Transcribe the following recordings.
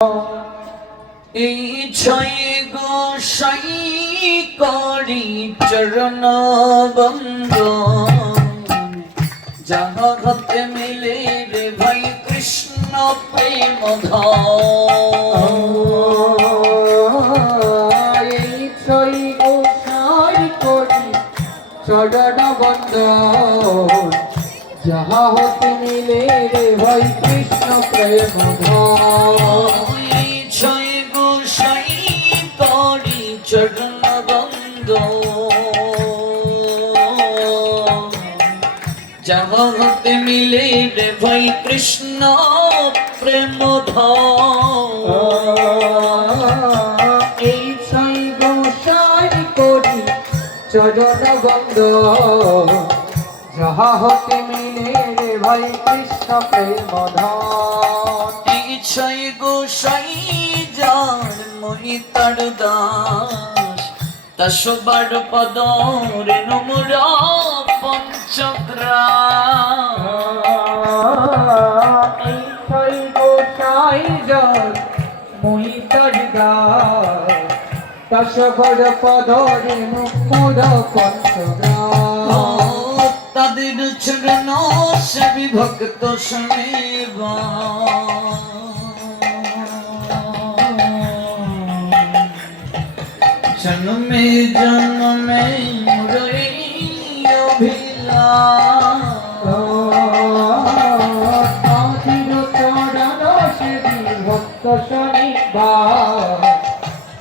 এই ছয় গোসাই করি চরণ বন্দন, যাহা হতে মিলে রে ভাই কৃষ্ণ প্রেম এই ছয় গোসাই করি চরণ বন্দন, যাহা হতে মিলে রে ভাই কৃষ্ণ প্রেম চরণ বন্দন, যাহা হতে মিলে রে ভাই কৃষ্ণ প্রেম এই ছয় গোসাই করি চরণ বন্দন, যাহা হতে মিলে রে ভাই কৃষ্ণ প্রেম এই ছয় গোসাই যার মহিতার দাস, দশবার পদ রেণু মুরা পঞ্চগ্রাম। এই ছয় গোসাই যার মহিতার দাস, দশবার পদ রেণু মুরা পঞ্চগ্রাম। তাদের চরণ সে বিভক্ত শোনেবা, জন্মে জন্মে মুরই অভিলাষ। তাদের চরণ সে বিভক্ত শোনেবার,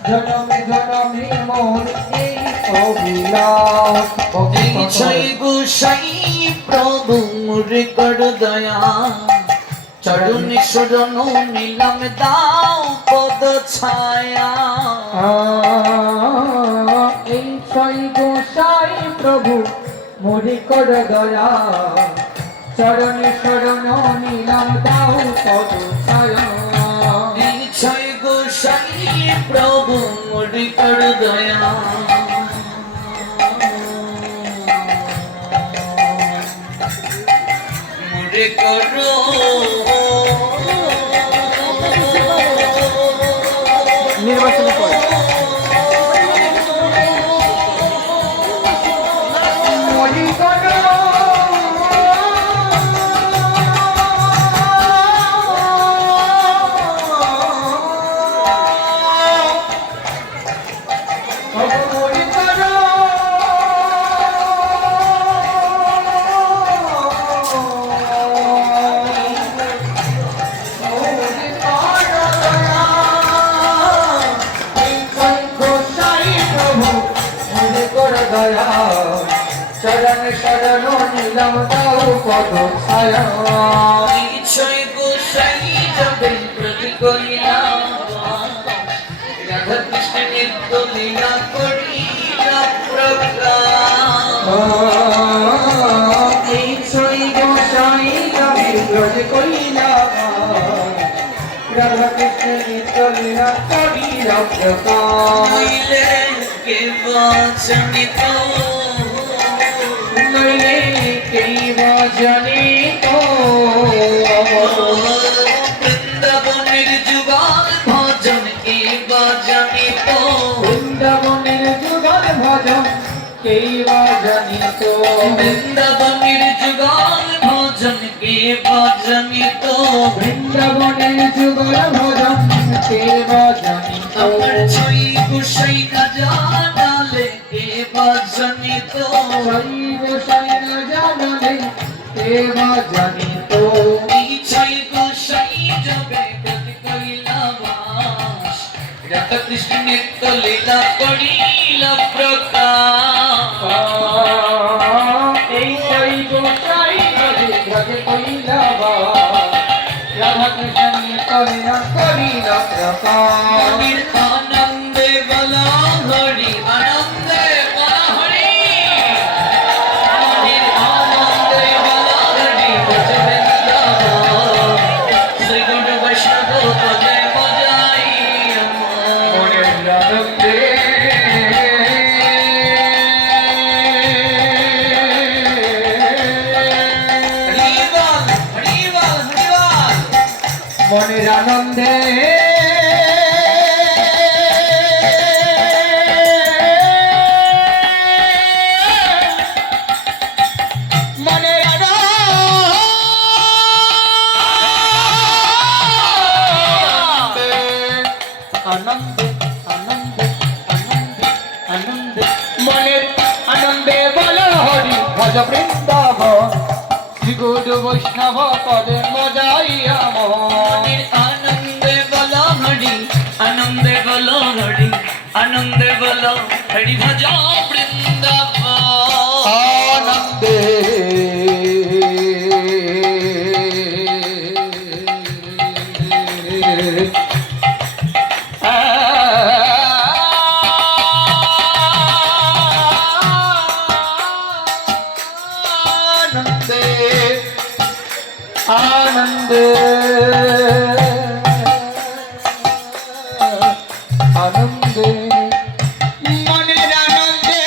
জনমে জনমে মোর এই অভিলাষ। এই ছয় গোসাই প্রভু মুরে কর দয়া, চরণ শরণ নিলাম দাও পদ ছায়া। এই ছয় গোসাই প্রভু মোরে কর দয়া, চরণ শরণ নিলাম দাও পদ ছায়া। এই ছয় গোসাই প্রভু মুরে কর দয়া, মুরে করো নির্বাচন করে চরণ শরণ নিলাম দাও পদ ছায়া। এই ছয় গোসাই যাবে প্রতি কইলা, রাধা কৃষ্ণ নিত্য লীলা করিলা প্রকাশ। এই ছয় গোসাই যাবে ব্রজ কইলা, রাধা কৃষ্ণ নিত্য লীলা করিলা প্রকাশ। নইলে কে বাঁচনিত, নইলে কেই বা জানিত, বৃন্দাবনের যুগল ভজন কে বাজানিত, বৃন্দাবনের যুগল ভজন কেই বা জানিত, বৃন্দাবনের যুগল ভজন কে বাজানিত, বৃন্দাবনের যুগল ভজন কে বা জানিত। আমার ছয় গোসাই না জানালে কে বাজানিত, ছয় গোসাই না জানালে কে বা জানিত। এই ছয় গোসাই যাবে প্রতি কইলা বাস, রাধা কৃষ্ণ নিত্য লীলা করিলা প্রকাশ। এই ছয় গোসাই ব্রজ কইলা বাস, রাধা কৃষ্ণ নিত্য লীলা করিলা প্রকাশ। মনির আনন্দে বলা হরি, আনন্দে বলা হরি, মনির আনন্দে বলা হরি, বজে বৃন্দাবন, শ্রী গুরু বৈষ্ণব পদে বজাই আমার। মনের আনন্দে হরিবল হরিবল হরিবল, মনের আনন্দে আনন্দে আনন্দে আনন্দে আনন্দে মনের আনন্দে বল হরি ভজ বৃন্দাবন শ্রী গুরু বৈষ্ণব পদে মজাই আমার মনের আনন্দে বলো হরি আনন্দে বলো হরি আনন্দে বলো হরি ভজ বৃন্দাবন আনন্দে আনন্দে আনন্দে মনের আনন্দে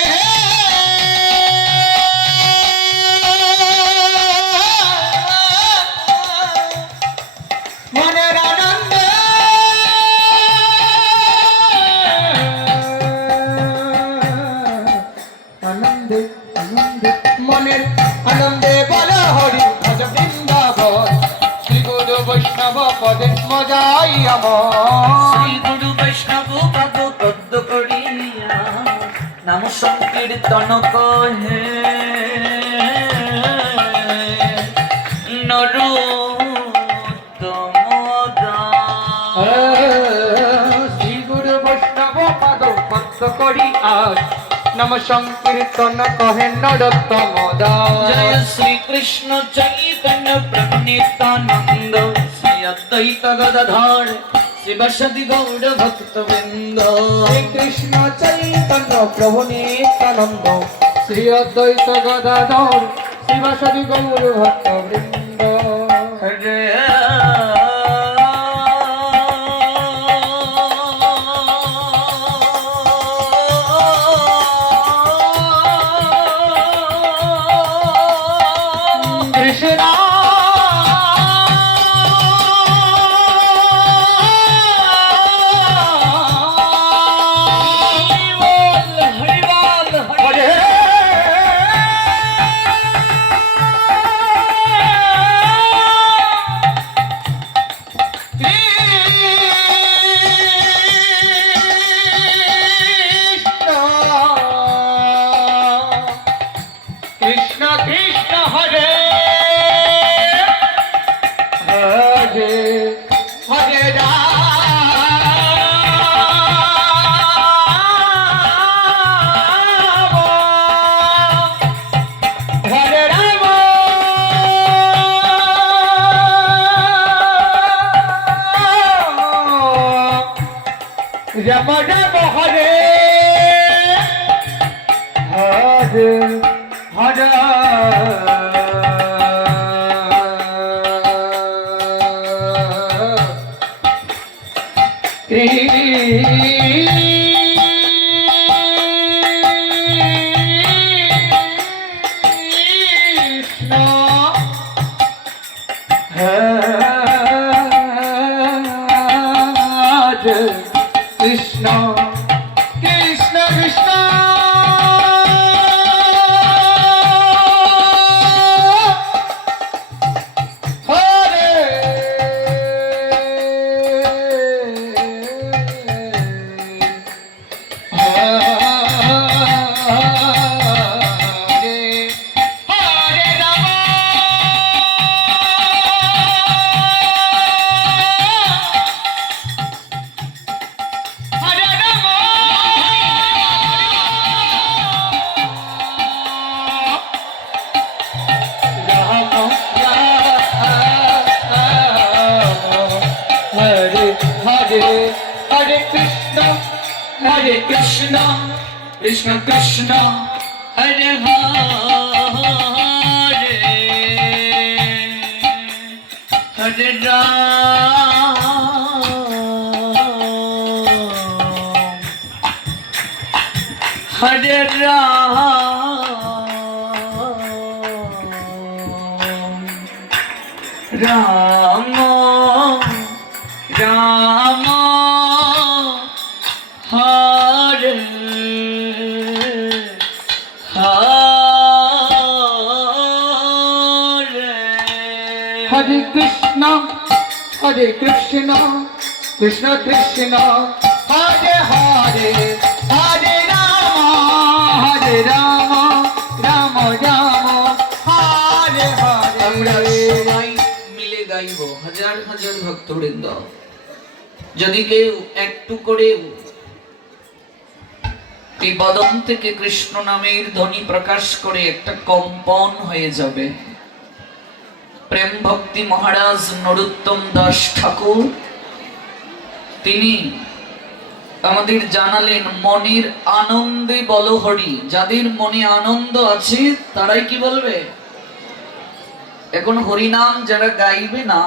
মনের আনন্দে আনন্দে আনন্দে মনের আনন্দে বল হরি ভজ বৃন্দাবন শ্রী গুরু বৈষ্ণব পদে মজাই আমার শ্রী গুরু বৈষ্ণব পাদ পদ্ম করিয়া নাম সংকীর্তন কহে নরোত্তম শ্রী গুরু বৈষ্ণব পদ পদ্ম করি আজ নম সংকীর্তন কহে নরোত্তম জয় শ্রী কৃষ্ণ চৈতন্য প্রভু নিত্যানন্দ শ্রী অদ্বৈত গদাধর শিবসদি গৌর ভক্তবৃন্দ শ্রী কৃষ্ণ চৈতন্য প্রভু নিত্যানন্দ শ্রী অদ্বৈত গদাধর শিবাসাদি গৌর ভক্ত বৃন্দ হরে কৃষ্ণ হরে কৃষ্ণ কৃষ্ণ হরে হরে হরে রাম হরে রাম রাম রাম হরে হরে হরে কৃষ্ণ হরে কৃষ্ণ কৃষ্ণ কৃষ্ণ হরে হরে রাম হরে রাম হরে হরে কৃষ্ণ হরে কৃষ্ণ কৃষ্ণ কৃষ্ণ হরে হরে হরে রাম হরে রাম রাম হরে হরে হরে কৃষ্ণ কৃষ্ণ কৃষ্ণ কৃষ্ণ হরে হরে হরে রাম রাম রাম হরে আমরা হরে। সবাই মিলে গাইব, হাজার হাজার ভক্তবৃন্দ। যদি কেউ একটু করে এই বদন থেকে কৃষ্ণ নামের ধ্বনি প্রকাশ করে একটা কম্পন হয়ে যাবে। প্রেম ভক্তি মহারাজ নরোত্তম দাস ঠাকুর তিনি আমাদের জানালেন, মনের আনন্দে বলো হরি। যাদের মনে আনন্দ আছে তারাই কি বলবে? এখন হরিনাম যারা গাইবে না,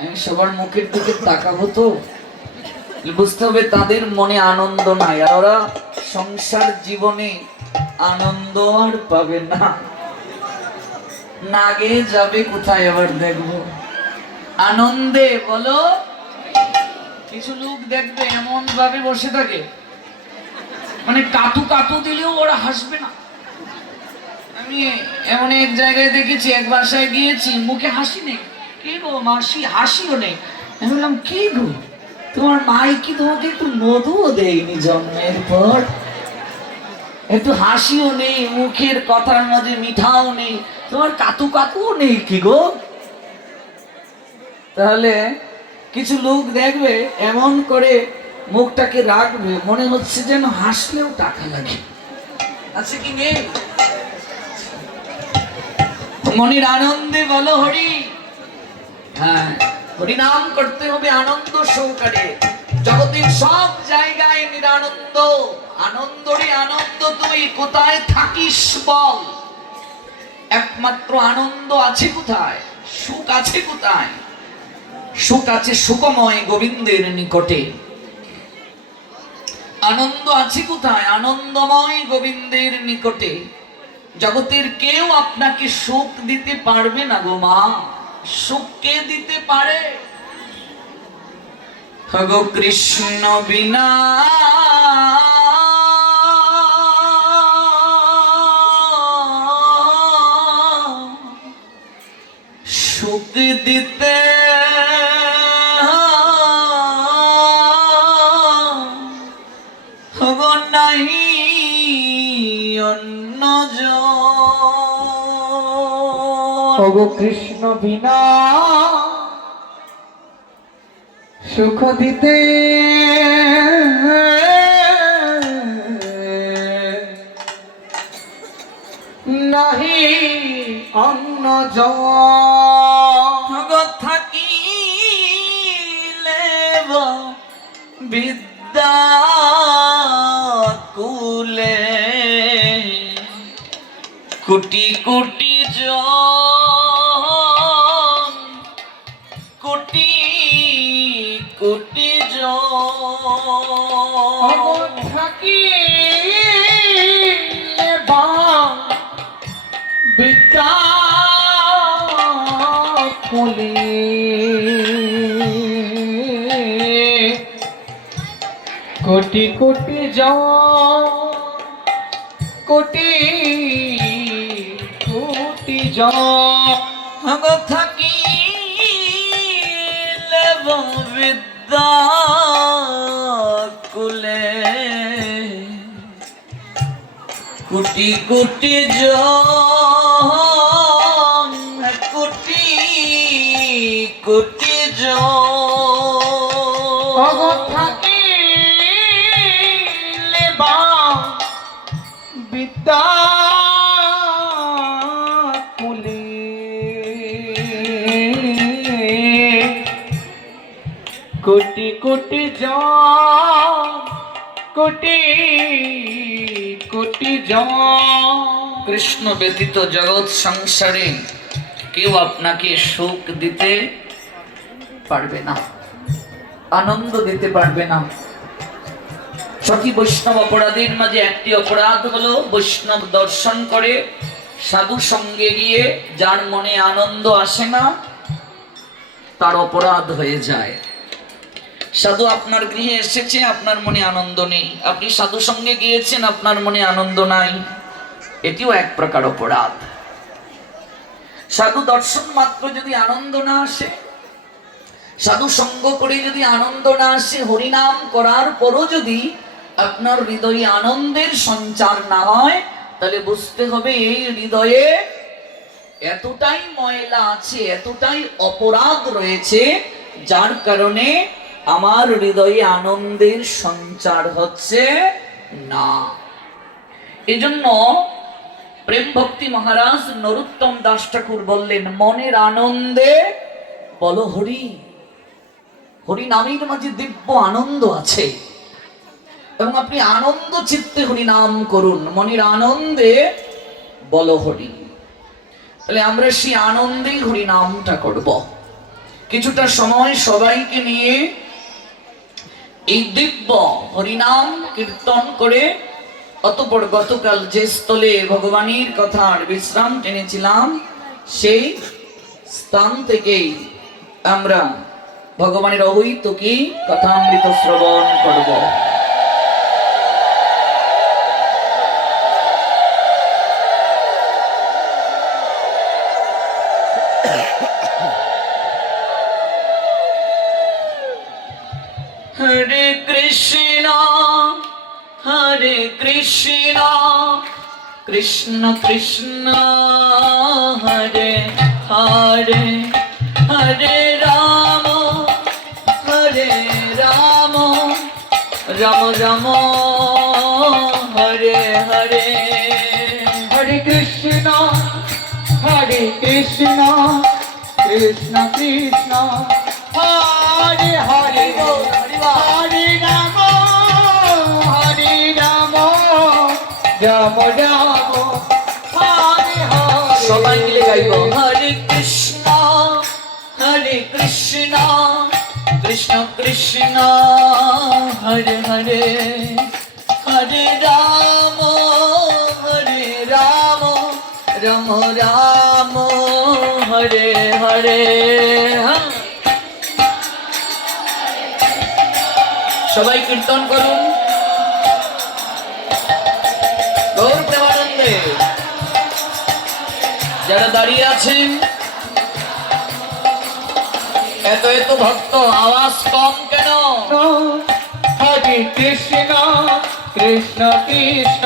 আমি সবার মুখের দিকে তাকাবো তো বুঝতে হবে তাদের মনে আনন্দ নাই, আর ওরা সংসার জীবনে আনন্দ আর পাবে না। না গে যাবে কোথায় আবার দেখবো আনন্দে বলো। কিছু লোক দেখবে এমন ভাবে বসে থাকে, মানে কাতু কাতু দিলেও ওরা হাসবে না। আমি এমন এক জায়গায় দেখেছি, এক বাসায় গিয়েছি, মুখে হাসি নেই। কে গো মাসি? হাসিও নেই। আমি বললাম কি গো, তোমার মাই কি তোমাকে একটু মধুও দেয়নি জন্মের পর? একটু হাসিও নেই, মুখের কথার মাঝে মিঠাও নেই, তোমার কাতু কাতুও নেই কি গো? তাহলে কিছু লোক দেখবে এমন করে মুখটাকে রাখবে, মনে হচ্ছে যেন হাসলেও টাকা লাগে। আছে কি নেই? মনের আনন্দে বলো হরি। হ্যাঁ, হরি নাম করতে হবে আনন্দ সহকারে। জগতের সব জায়গায় নিরানন্দ। আনন্দ রে আনন্দ, তুই কোথায় থাকিস বল? একমাত্র আনন্দ আছে কোথায়? সুখ আছে কোথায়? সুখ আছে সুখময় গোবিন্দের নিকটে। আনন্দ আছে কোথায়? আনন্দময় গোবিন্দের নিকটে। জগতের কেউ আপনাকে সুখ দিতে পারবে না গো মা। সুখ কে দিতে পারে? গো কৃষ্ণ বিনা সুখ দিতে গো নাই অন্য ওগো কৃষ্ণ বিনা সুখ দিতে নাহি অন্য থাকিলে বিদ্যা কুলে কোটি কোটি জন, কোটি কোটি জন থাকিলে বা বিদ্যা কুলে কোটি কোটি জন, কোটি কোটি জন থাকিলে বিদ্যা কুলে কোটি কোটি জন, কোটি কোটি জন থাকিলে বা বিদ্যা কুলে কোটি কোটি জন, কোটি কোটি জন। কৃষ্ণ ব্যতীত জগৎ সংসারে কেউ আপনাকে সুখ দিতে পারবে না, আনন্দ দিতে পারবে না। সখী বৈষ্ণব অপরাধের মাঝে একটি অপরাধ হলো বৈষ্ণব দর্শন করে সাধু সঙ্গে গিয়ে যার মনে আনন্দ আসে না তার অপরাধ হয়ে যায়। সাধু আপনার গৃহে এসেছে, আপনার মনে আনন্দ নেই, আপনি সাধু সঙ্গে গিয়েছেন, আপনার মনে আনন্দ নাই, এটিও এক প্রকার অপরাধ। সাধু দর্শন মাত্র যদি আনন্দ না আসে, সাধু সঙ্গ করে যদি আনন্দ না আসে, হরিনাম করার পরও যদি আপনার হৃদয়ে আনন্দের সঞ্চার না হয়, তাহলে বুঝতে হবে এই হৃদয়ে এতটাই ময়লা আছে, এতটাই অপরাধ রয়েছে, যার কারণে আমার হৃদয়ে আনন্দের সঞ্চার হচ্ছে না। এজন্য প্রেম ভক্তি মহারাজ নরোত্তম দাস ঠাকুর বললেন, মনের আনন্দে বলো হরি। হরি নামের মাঝে দিব্য আনন্দ আছে, এবং আপনি আনন্দ চিত্তে হরি নাম করুন, মনের আনন্দে বলো হরি। তাহলে আমরা সেই আনন্দেই হরি নামটা করব। কিছুটা সময় সবাইকে নিয়ে এই দিব্য হরিনাম কীর্তন করে, অতঃপর গতকাল যে স্থলে ভগবানের কথার বিশ্রাম টেনেছিলাম, সেই স্থান থেকেই আমরা ভগবানের অহৈতুকী কথামৃত শ্রবণ করব। হরে কৃষ্ণ হরে কৃষ্ণ কৃষ্ণ কৃষ্ণ হরে হরে, হরে রাম রাম রাম হরে হরে। হরে কৃষ্ণ কৃষ্ণ কৃষ্ণ হরে হরে, হরে রাম রাম রাম হরে হরে। সবাই মিলে গাইব, হরে কৃষ্ণ কৃষ্ণ কৃষ্ণ হরে হরে, হরে রাম রাম রাম হরে হরে। সবাই কীর্তন করুন গৌর প্রেমানন্দে। যারা দাঁড়িয়ে আছেন, এত এত ভক্ত, আওয়াজ কম কেন? হরে কৃষ্ণ কৃষ্ণ কৃষ্ণ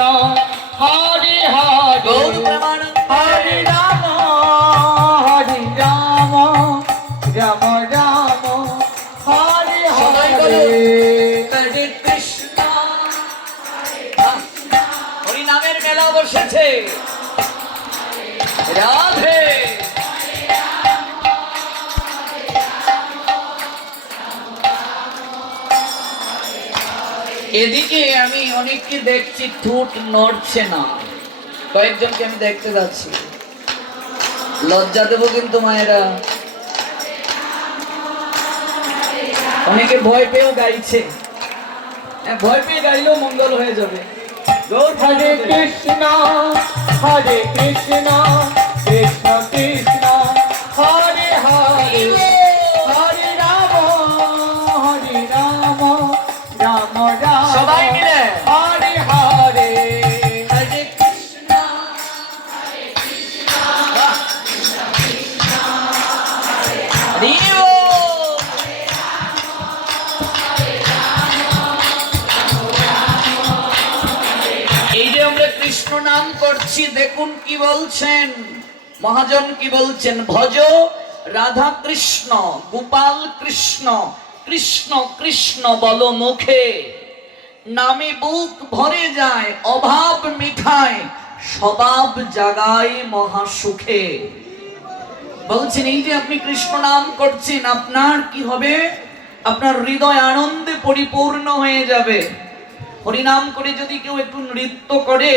হরে হরে, গৌর প্রেমানন্দে। হরে রাম রাম রাম হরে সবাই হরে। বলুন, হরে কৃষ্ণ। হরি নামের মেলা বসেছে। রাধে এদিকে আমি অনেককে দেখছি ঠোঁট নড়ছে না, কয়েকজনকে আমি দেখতে যাচ্ছি, লজ্জা দেবো কিন্তু মায়েরা। অনেকে ভয় পেয়েও গাইছে, ভয় পেয়ে গাইলেও মঙ্গল হয়ে যাবে। হরে কৃষ্ণ কৃষ্ণ কৃষ্ণ হরে হরে, হরে রাম রাম রাম সবাই মিলে হরে হরে। হরে কৃষ্ণ হরি বল। এই যে আমরা কৃষ্ণ নাম করছি, দেখুন কি বলছেন মহাজন, কি বলছেন? ভজ রাধা কৃষ্ণ গোপাল কৃষ্ণ, কৃষ্ণ কৃষ্ণ বলো মুখে, নামে বুক ভরে যায়, অভাব মিঠায়, স্বভাব জাগায় মহাসুখে। বলছেন এই যে আপনি কৃষ্ণ নাম করছেন, আপনার কি হবে? আপনার হৃদয় আনন্দে পরিপূর্ণ হয়ে যাবে। হরিনাম করে যদি কেউ একটু নৃত্য করে,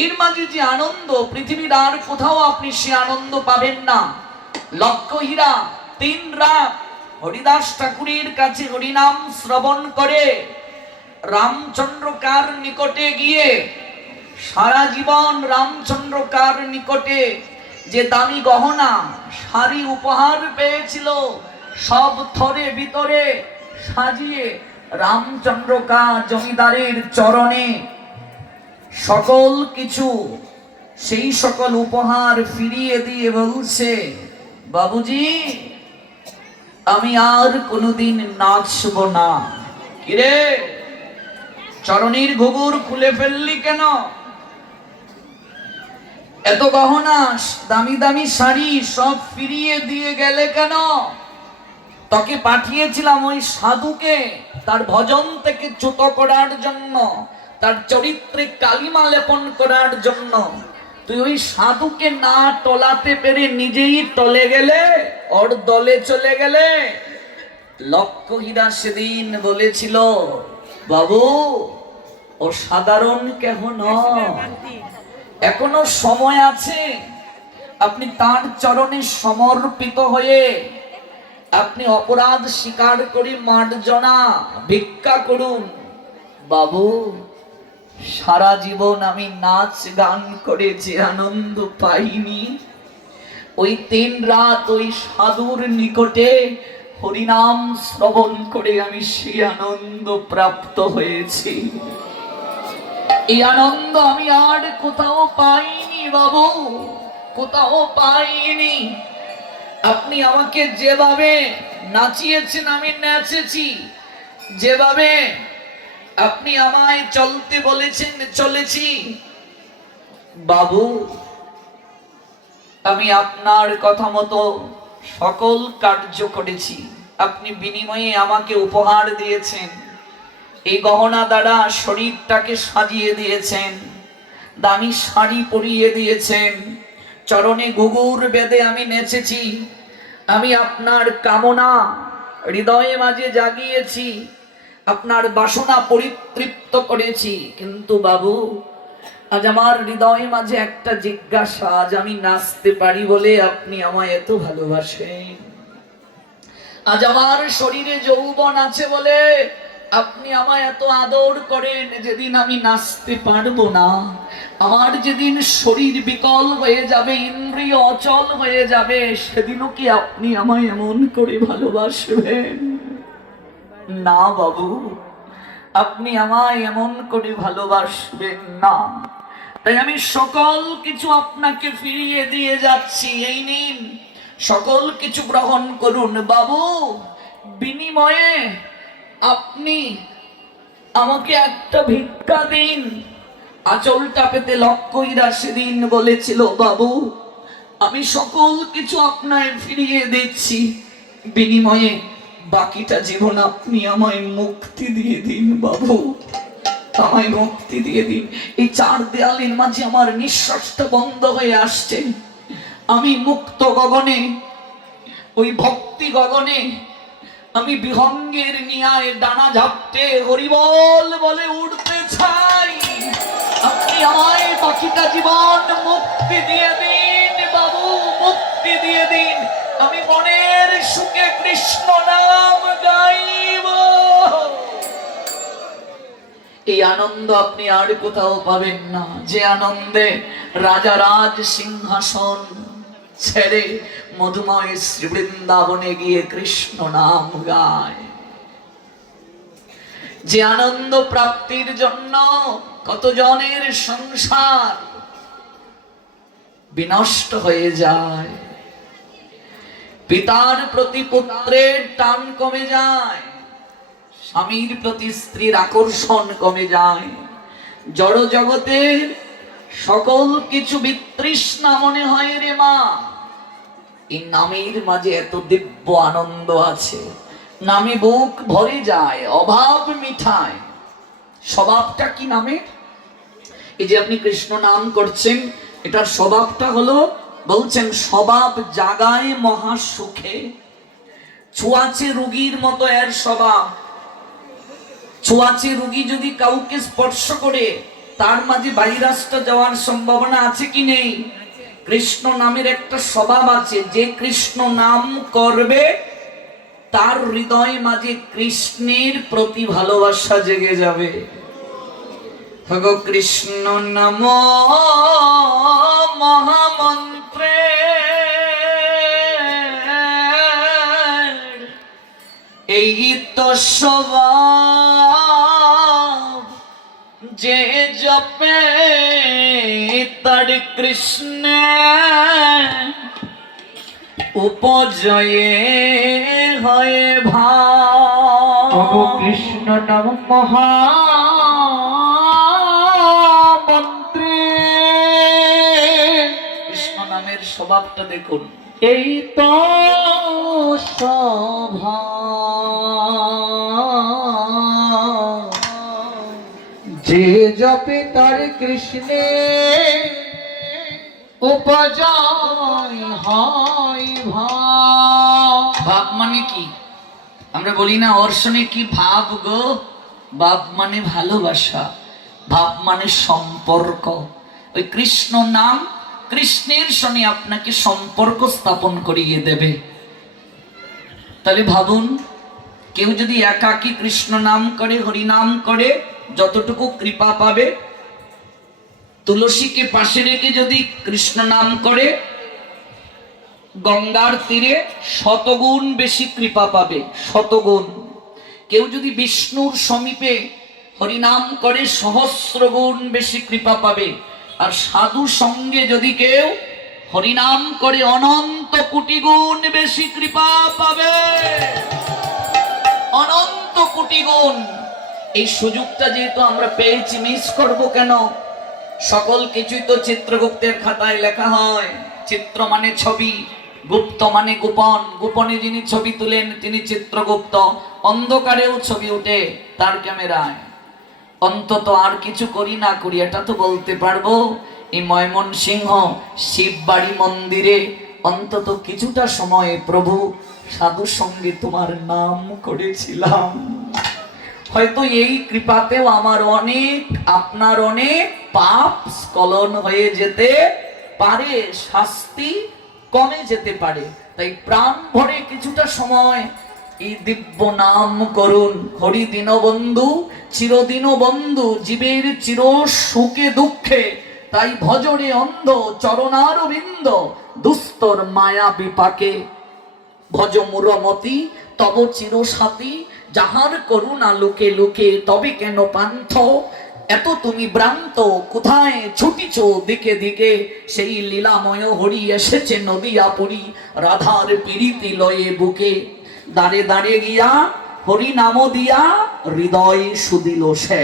এর মাঝে যে আনন্দ, পৃথিবীর আর কোথাও আপনি সে আনন্দ পাবেন না। লক্ষ হীরা 3 রাত হরিদাস ঠাকুরের কাছে হরিনাম শ্রবণ করে রামচন্দ্র কার নিকটে গিয়ে সারা জীবন রামচন্দ্র কার নিকটে যে দামি গহনা শাড়ি উপহার পেয়েছিল, সব থরে ভিতরে সাজিয়ে রামচন্দ্র কা জমিদারের চরণে সকল কিছু, সেই সকল উপহার ফিরিয়ে দিয়ে বলছে, বাবুজি আমি আর কোনোদিন নাচব না। কিরে, চরণীর ঘুঘুর খুলে ফেললি কেন? এত গহনা, দামি দামি শাড়ি সব ফিরিয়ে দিয়ে গেলে কেন? তোকে পাঠিয়েছিলাম ওই সাধুকে তার ভজন থেকে চ্যুত করার জন্য, তার চরিত্রে কালিমা লেপন করার জন্য। তুই ওই সাধুকে না টলাতে পেরে নিজেই টলে গেলে, ওর দলে চলে গেলে। লক্ষ্মীরা সেদিন বলেছিল, বাবু ও সাধারণ কেহ নয়, এখনো সময় আছে, আপনি তার চরণে সমর্পিত হয়ে আপনি অপরাধ স্বীকার করে মার্জনা ভিক্ষা করুন। বাবু, সারা জীবন আমি নাচ গান করে যে আনন্দ পাইনি, ওই 3 রাত ওই সাধুর নিকটে হরিনাম শ্রবণ করে আমি সেই আনন্দ প্রাপ্ত হয়েছি। এই আনন্দ আমি আর কোথাও পাইনি বাবু, কোথাও পাইনি। আপনি আমাকে যেভাবে নাচিয়েছেন আমি নেচেছি, যেভাবে আপনি আমায় চলতে বলেছেন চলেছি। বাবু, আমি আপনার কথা মতো সকল কার্য করেছি। আপনি বিনিময়ে আমাকে উপহার দিয়েছেন, এই গহনা দ্বারা শরীরটাকে সাজিয়ে দিয়েছেন, দামি শাড়ি পরিয়ে দিয়েছেন, চরণে ঘুঘুর বেঁধে আমি নেচেছি। আমি আপনার কামনা হৃদয়ে মাঝে জাগিয়েছি, আপনার বাসনা পরিতৃপ্ত করেছি। কিন্তু বাবু, আজ আমার হৃদয়ে মাঝে একটা জিজ্ঞাসা, আজ আমি নাচতে পারি বলে আপনি আমায় এত ভালোবাসেন, আজ আমার শরীরে যৌবন আছে বলে আপনি আমায় এত আদর করেন। যেদিন আমি নাচতে পারবো না, আমার যেদিন শরীর বিকল হয়ে যাবে, ইন্দ্রিয় অচল হয়ে যাবে, সেদিনও কি আপনি আমায় এমন করে ভালোবাসবেন? না বাবু, আপনি আমায় এমন করে ভালোবাসবেন না। তাই আমি সকল কিছু আপনাকে ফিরিয়ে দিয়ে যাচ্ছি, এই নিন, সকল কিছু গ্রহণ করুন। বাবু, বিনিময়ে আপনি আমাকে একটা ভিক্ষা দিন। আঁচলটা পেতে লক্ষ্মীরা সেদিন বলেছিল, বাবু আমি সকল কিছু আপনায় ফিরিয়ে দিচ্ছি, বিনিময়ে বাকিটা জীবন আপনি আমায় মুক্তি দিয়ে দিন। বাবু, আমায় মুক্তি দিয়ে দিন। এই 4 দেয়ালের মাঝে আমার নিঃশ্বাসটা বন্ধ হয়ে আসছে। আমি মুক্ত গগনে, ওই ভক্তি গগনে আমি বিহঙ্গের নিয়ায় ডানা ঝাপটে হরিবল বলে উঠতে চাই। আপনি আমায় বাকিটা জীবন মুক্তি দিয়ে দিন বাবু, মুক্তি দিয়ে দিন। আমি মনের সুখে কৃষ্ণ নাম গাইব। এই আনন্দ আপনি আর কোথাও পাবেন না, যে আনন্দে রাজারাজ সিংহাসন ছেড়ে মধুময় শ্রী বৃন্দাবনে গিয়ে কৃষ্ণ নাম গায়। যে আনন্দ প্রাপ্তির জন্য কত জনের সংসার বিনষ্ট হয়ে যায়, পিতার প্রতি পুত্রের টান কমে যায়, স্বামীর প্রতি স্ত্রীর আকর্ষণ কমে যায়, জড় জগতের সকল কিছু বিতৃষ্ণা মনে হয় রে মা। এই নামের মাঝে এত দিব্য আনন্দ আছে, নামে বুক ভরে যায়, অভাব মিঠায়। স্বভাবটা কি নামের? এই যে আপনি কৃষ্ণ নাম করছেন, এটার স্বভাবটা হলো, বলছেন স্বভাব জাগায় মহা সুখে। ছোঁয়াচে রোগীর মতো এর স্বভাব। ছোঁয়াচে রোগী যদি কাউকে স্পর্শ করে, তার মাঝে ভাইরাসটা যাওয়ার সম্ভাবনা আছে কি নেই? কৃষ্ণ নামের একটা স্বভাব আছে, যে কৃষ্ণ নাম করবে তার হৃদয় মাঝে কৃষ্ণের প্রতি ভালোবাসা জেগে যাবে। ভগো কৃষ্ণ নাম মহামন্ত্রে এই তো স্বভাব, যে জপে তার কৃষ্ণ উপজয়ে হয়ে প্রভু ভাব। কৃষ্ণ নাম মহামন্ত্রী। কৃষ্ণ নামের স্বভাবটা দেখুন, এই তো সভা যে জপে তার কৃষ্ণে উপজয় হয় ভাব। ভাব মানে কি? আমরা বলি না অর্শনে কি ভাব গো? ভাব মানে ভালোবাসা, ভাব মানে সম্পর্ক। ওই কৃষ্ণ নাম কৃষ্ণের সঙ্গে আপনাকে সম্পর্ক স্থাপন করিয়ে দেবে। তাহলে ভাবুন, কেউ যদি একাকী কৃষ্ণ নাম করে, হরি নাম করে, যতটুকু কৃপা পাবে, তুলসীকে পাশে রেখে যদি কৃষ্ণ নাম করে, গঙ্গার তীরে শতগুণ বেশি কৃপা পাবে, শতগুণ। কেউ যদি বিষ্ণুর সমীপে হরিনাম করে, সহস্র গুণ বেশি কৃপা পাবে। আর সাধু সঙ্গে যদি কেউ হরিনাম করে, অনন্ত কোটি গুণ বেশি কৃপা পাবে, অনন্ত কোটি গুণ। এই সুযোগটা যেহেতু আমরা পেয়েছি, মিস করব কেন? সকল কিছুই তো চিত্রগুপ্তের খাতায় লেখা হয়। চিত্র মানে ছবি, গুপ্ত মানে গোপন, গোপনে যিনি ছবি তুলেন তিনি চিত্রগুপ্ত। অন্ধকারেও ছবি উঠে তার ক্যামেরায়। অন্তত আর কিছু করি না করি এটা তো বলতে পারবো, এই ময়মনসিংহ শিববাড়ি মন্দিরে অন্তত কিছুটা সময় প্রভু সাধু সঙ্গে তোমার নাম করেছিলাম। হয়তো এই কৃপাতেও আমার অনেক, আপনার অনেক পাপ স্খলন হয়ে যেতে পারে, শাস্তি কমে যেতে পারে। তাই প্রাণ ভরে কিছুটা সময় এই দিব্য নাম করুন। হরি দীনবন্ধু চিরদিন বন্ধু, জীবের চির সুখে দুঃখে, তাই ভজরে অন্ধ চরণারবিন্দ, দুস্তর মায়া বিপাকে ভজ মুরমতি তব চির সাথী, যাহার করুণা লোকে লোকে, তবে কেন পান্থ এত তুমি ভ্রান্ত, কোথায় ছুটিছ দিকে দিকে, সেই লীলাময় হরি এসেছে নদিয়া পুরী, রাধার পীড়িতি লয়ে বুকে, দাঁড়ে দাঁড়ে গিয়া হরি নাম দিয়া, হৃদয় সুদিল সে।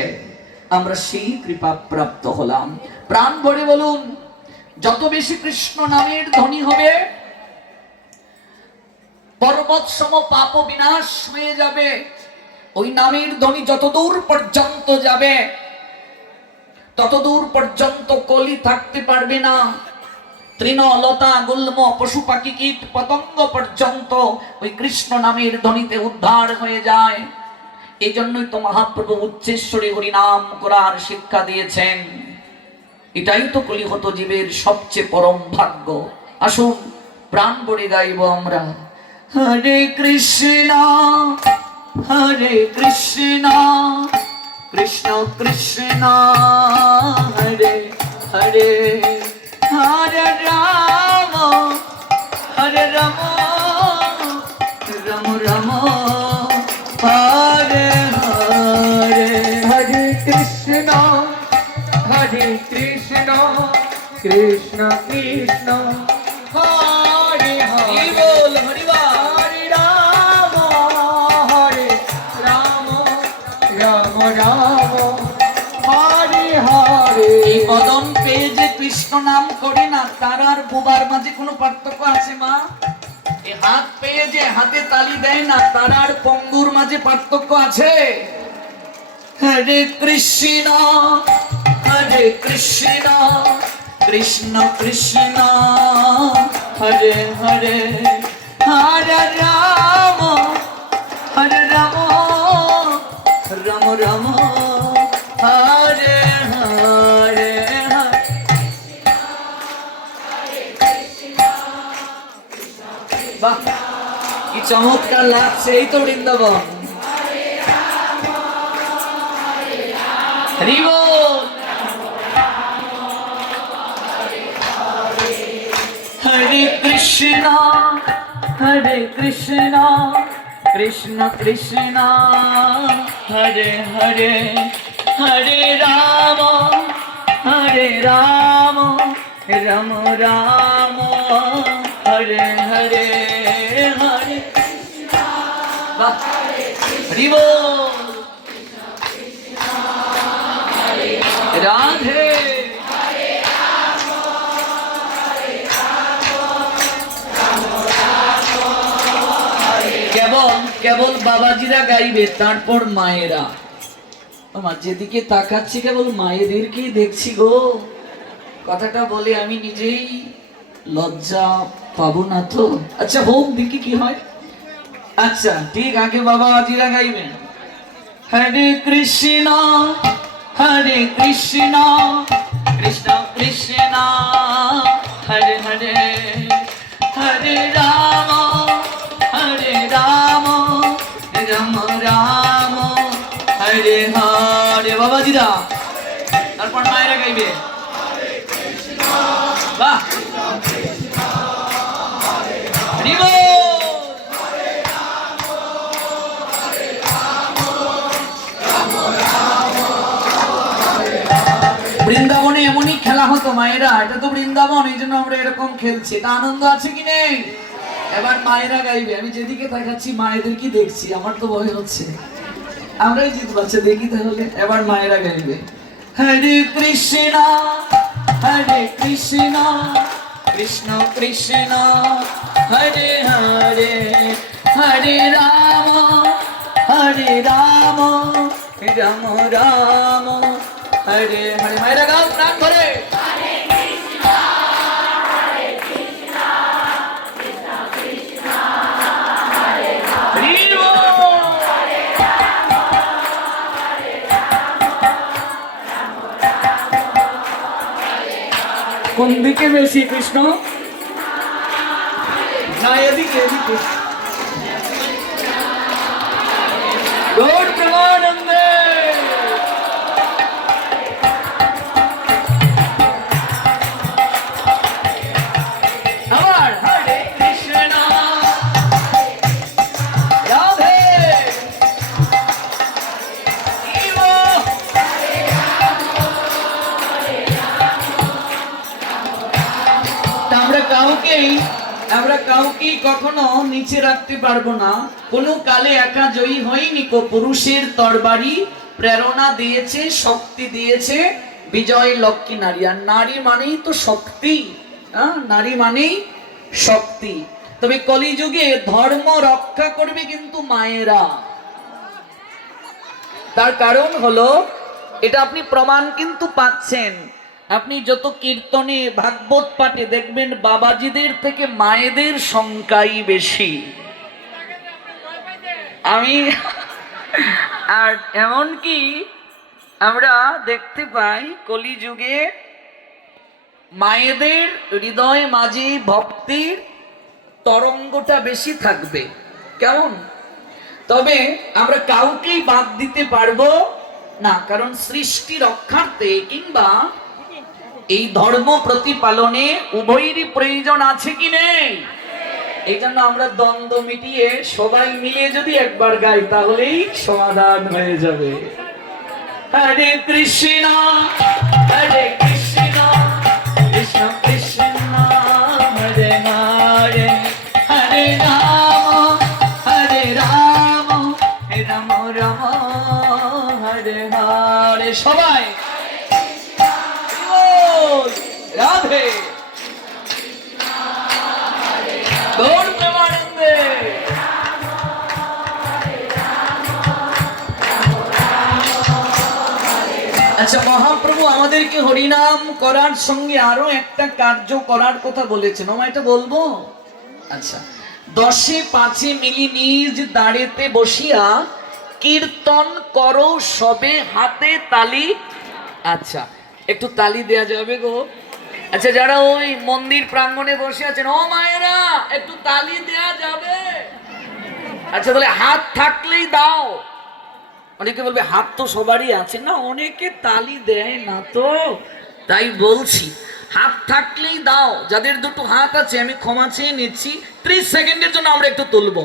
আমরা সেই কৃপা প্রাপ্ত হলাম। প্রাণ ভরে বলুন, যত বেশি কৃষ্ণ নামের ধ্বনি হবে, পর্বত সম পাপ বিনাশ হয়ে যাবে। ওই নামের ধ্বনি যতদূর পর্যন্ত যাবে, ততদূর পর্যন্ত কলি থাকতে পারবে না। তৃণ লতা গুল্ম পশু পাখি কীট পতঙ্গ পর্যন্ত ওই কৃষ্ণ নামের ধ্বনিতে উদ্ধার হয়ে যায়। এই জন্যই তো মহাপ্রভু উচ্চেশ্বরী হরি নাম করার শিক্ষা দিয়েছেন। এটাই তো কলিহত জীবের সবচেয়ে পরম ভাগ্য। আসুন প্রাণ ভরে গাইব আমরা, হরে কৃষ্ণ হরে কৃষ্ণ কৃষ্ণ কৃষ্ণ হরে হরে, হরে রাম হরে রাম রাম রাম হরে হরে। হরে কৃষ্ণ কৃষ্ণ কৃষ্ণ হরে হরে, বল হরি বল। হরে রাম রাম রাম হরে হরে। এই বদন পেয়ে যে কৃষ্ণ নাম করে না, তার আর বোবার মাঝে কোনো পার্থক্য আছে মা? এই হাত পেয়ে যে হাতে তালি দেয় না, তার আর পঙ্গুর মাঝে পার্থক্য আছে? হরে কৃষ্ণ কৃষ্ণ কৃষ্ণ হরে হরে, হরে রাম রাম রাম হরে হরে। বাহ, কি চমৎকার লাগছে! এই তো বৃন্দাবন। হরি বল। হরে কৃষ্ণ কৃষ্ণ কৃষ্ণ হরে হরে, হরে রাম রাম রাম হরে হরে হরে বাহ হরি বল রাধে কেবল কেবল বাবাজিরা গাইবে, তারপর মায়েরা। আমার যেদিকে তাকাচ্ছি কেবল মায়েদেরকেই দেখছি গো। কথাটা বলে আমি নিজেই লজ্জা পাবো না তো? আচ্ছা হোক, দেখি কি হয়। আচ্ছা ঠিক, আগে বাবাজিরা গাইবেন। হরে কৃষ্ণ হরে কৃষ্ণ কৃষ্ণ কৃষ্ণ হরে হরে হরে রাম রাম রাম রাম হরে হরে। বাবাজিরা তারপর মায়েরা গাইবে। বাহ হরি বল। বৃন্দাবনে এমনই খেলা হতো মায়েরা, এটা তো বৃন্দাবন, এই জন্য আমরা এরকম খেলছি। এটা আনন্দ আছে কি নেই? এবার মায়েরা গাইবে। আমি যেদিকে তাকাচ্ছি মায়েদের কি দেখছি, আমার তো ভয় হচ্ছে আমরাই জিতবো। আচ্ছা দেখি তাহলে, এবার মায়েরা গাইবে। হরে কৃষ্ণ হরে কৃষ্ণ কৃষ্ণ কৃষ্ণ হরে হরে হরে রাম রাম রাম রাম হরে হরে। মায়েরা গাও প্রাণ ভরে। কোন দিকে বেশি কৃষ্ণ? না এদিকে, এদিকে। গৌর প্রেমানন্দে। আবার হরে কৃষ্ণ রাধে আমরা কাউকেই কখনো নিচে রাখতে পারবো না। কোনো কালে একা জয়ী হয়নি কো। পুরুষের তরবারি প্রেরণা দিয়েছে, শক্তি দিয়েছে বিজয় লক্ষ্মী নারী। আর নারী মানেই তো শক্তি, নারী মানেই শক্তি। তবে কলিযুগে ধর্ম রক্ষা করবে কিন্তু মায়েরা। তার কারণ হলো, এটা আপনি প্রমাণ কিন্তু পাচ্ছেন। আপনি যত কীর্তনে ভাগবত পাঠে দেখবেন বাবাজিদের থেকে মায়েদের সংখ্যাই বেশি। আমি আর এমনকি আমরা দেখতে পাই কলিযুগে মায়েদের হৃদয় মাঝে ভক্তির তরঙ্গটা বেশি থাকবে। কেমন? তবে আমরা কাউকেই বাদ দিতে পারবো না, কারণ সৃষ্টি রক্ষার্থে কিংবা এই ধর্ম প্রতিপালনে উভয়েরই প্রয়োজন আছে কি নেই? এই জন্য আমরা দ্বন্দ্ব মিটিয়ে সবাই মিলে যদি একবার গাই তাহলেই সমাধান হয়ে যাবে। হরে কৃষ্ণ হরে কৃষ্ণ কৃষ্ণ কৃষ্ণ হরে হরে হরে রাম রাম রাম হরে হরে। সবাই রাধে গৌর প্রেমানন্দে। আচ্ছা মহাপ্রভু আমাদেরকে হরিনাম করার সঙ্গে আরো একটা কার্য করার কথা বলেছেন। আমরা এটা বলবো। আচ্ছা, 10 5 মিলি নিজ দাঁড়েতে বসিয়া কীর্তন করো সবে হাতে তালি। আচ্ছা একটু তালি দেয়া যাবে গো? আচ্ছা যারা ওই মন্দির প্রাঙ্গণে বসে আছেন, ও মায়েরা একটু তালি দেয়া যাবে? আচ্ছা তাহলে হাত থাকলেই দাও। অনেকে বলবে হাত তো সবারই আছে না, অনেকে তালি দেয় না তো, তাই বলছি হাত থাকলেই দাও। যাদের দুটো হাত আছে আমি ক্ষমা চেয়ে নিচ্ছি, 30 সেকেন্ডের জন্য আমরা একটু তুলবো।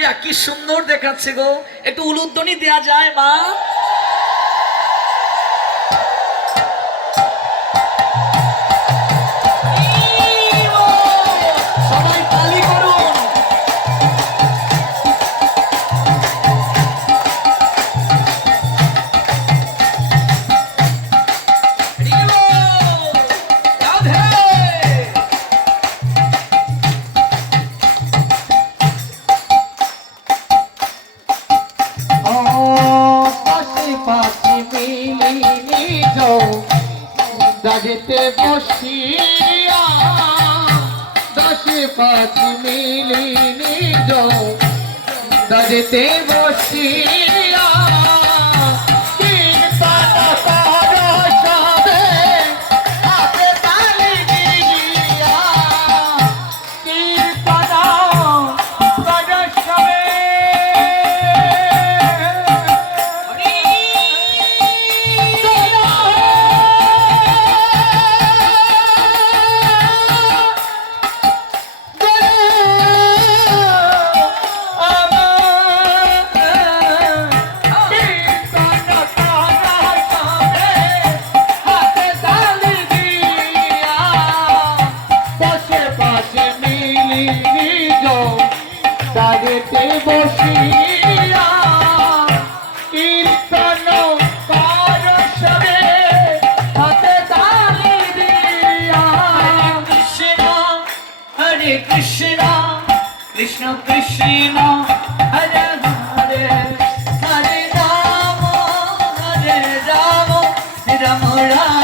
ইয়া কি সুন্দর দেখাচ্ছে গো, একটু উলুধ্বনি দেয়া যায় মা? পাখি মিলিনি যাও দাগেতে বসিয়া দশে পাখি মিলিনি যাও দাগেতে বসিয়া দাগেতে বসিয়া কীর্তন করসবে হাতে তালি দিয়া কৃষ্ণ হরে কৃষ্ণ কৃষ্ণ কৃষ্ণ হরে হরে হরে রাম রাম রাম